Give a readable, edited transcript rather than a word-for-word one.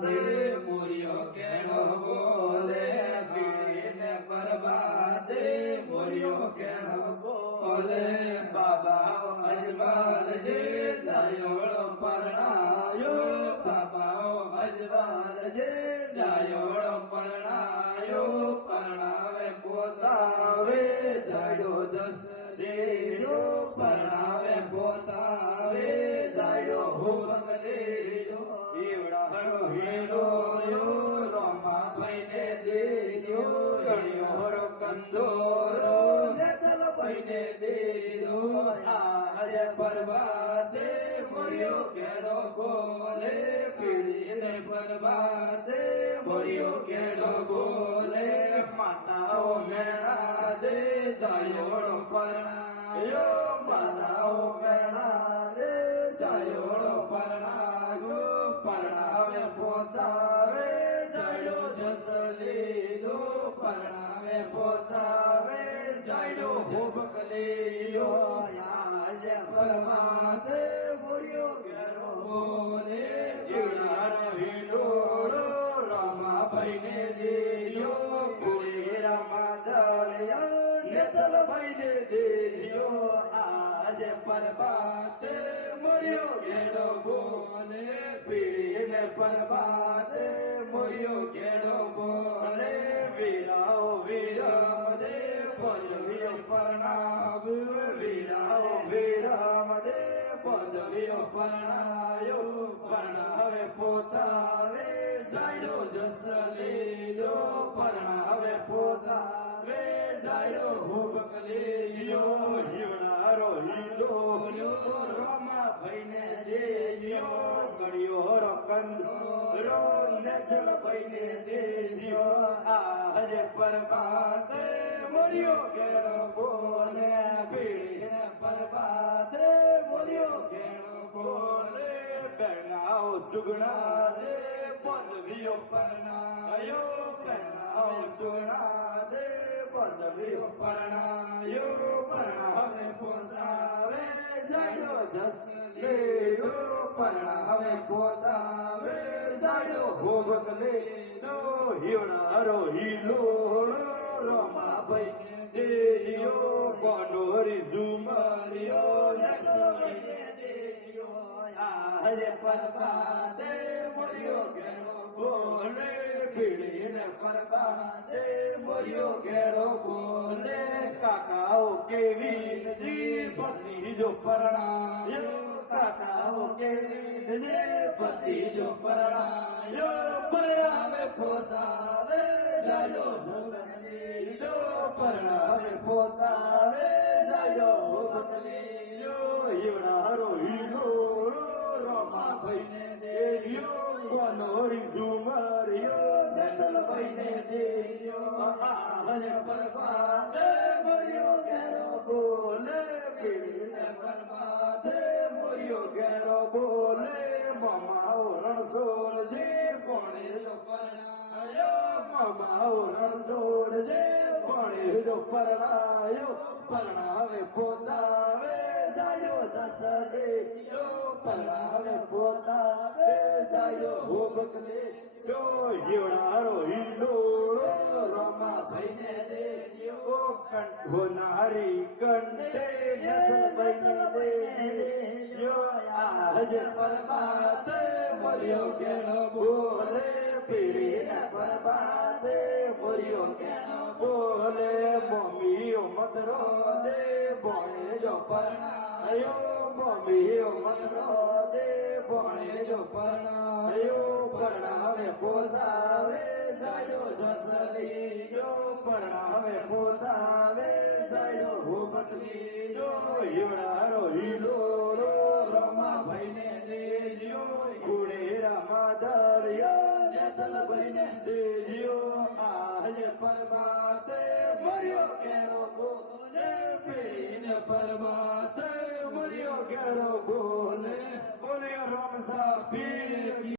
પરબાતે મોરિયો કેળો બોલે પીડીને પરબાતે મોરિયો કેળો બોલે બાબા અજવાલજે જાયોળો પરણાયો બાબા અજવાલજે જાયોળો પરણાયો પરણાવે પોતાવે જાડો જસ દેરો પરણાવે પોતાવે જાડો હો બંગલેરો એવડા હરો હેરો રોમા ભાઈને દેજો હરિયો કંદોરો નેતલ ભાઈને દેજો આજે પરબાતે મોરિયો કેળો બોલે પીડીને પરબાતે મોરિયો કેળો બોલે માતાઓ મેળા દે જાયોળો પરણાયો માતાઓ મેળા દે જાયોળો પરણાયો પરણાવે પોતાવે જાડો જસ લીધો પરણાવે પોતાવે જાડો ભોગ લીધો આજે પરમાતે મોરિયો કેળો બોલે જીવનાર વિડોળો રમાભાઈને દેજો કુળી રમાદળિયા નેતલ ભાઈને દેજો આજે પરબાતે મોરિયો કેળો બોલે પીડીને પરબાતે મોરિયો કેળો બોલે વીરાઓ વિરમ દે પદવીઓ પરણાવ વીરાઓ વિરમ દે પદવીઓ પરણાયો પરણાવે પોતાવે જાડો જસ લીધો પરણાવે પોતાવે જાડો ભોગ લીધો હિવડારો હિલોર્યો રોમા ભાઈને દેજો ગળ્યો રકંદરો નેચલ ભાઈને દેજો આજે પરબાતે મોરિયો કેળો બોલે પીડીને પરબાતે મોરિયો કેળો બોલે બેણાઓ સુગણા દે પદવીઓ પરણાયો બેણાઓ સુગણા દે પદવીઓ પરણાયો પરણાવે પોસાવે જાડો જસ લેજો પરણાવે પોસાવે જાડો ભોગ લેજો હિવડારો હિલોળો રોમા ભાઈને દેજો કોનોરી ઝુમરિયો નેતલ ભાઈને દેજો આજે પરબાતે મોરિયો કેળો બોલે પીડીને પરબાતે મોરિયો કેળો બોલે કાકાઓ કેવીનજી પતિ જો પરણાયો કાકાઓ કેવીનજી પતિ જો પરણાયો પરણાવે પોસાવે જાડો જસલીજો પરણાવે પોતાવે જાડો ભોગલીજો હિવડારો હિલોળો રોમા ભાઈને દેજો કોનોરી ઝુમરિયો નેતલ ભાઈને દેજો આજે પરબાતે મોરિયો કેળો બોલે પીડીને પરબાતે મોરિયો કેળો બોલે મમાઓ રણછોડજે કોણે જો પરણાયો મમાઓ રણછોડજે કોણે જો પરણાયો પરણાવે પોતાવે જાડો જસ દેજો પરણાવે પોતાવે જાડો ભોગ લેજો હિવડારો હિલોળો રોમા ભાઈને દેજો કંઠો નારી કંઠે નેતલ ભાઈને દેજો આજે પરબાતે મોરિયો કેળો બોલે પીડીને પરબાતે મોરિયો કેળો બોલે બોમીઓ મતરો દે બોણે જો પરણાયો બોમીઓ મતરો દે બોણે જો પરણાયો પરણાવે પોસાવે જાડો જસ લીજો પરણાવે પોસાવે જાડો ભોગ લીજો હિવડારો હિલોળો રોમા ભાઈને દેજો કુળેરા માદળિયા નેતલ ભાઈને દેજો આજે પરબાતે મોરિયો કેળો બોલે પીડીને પરબાતે મોરિયો કેળો બોલે બોલે રામ સા પીર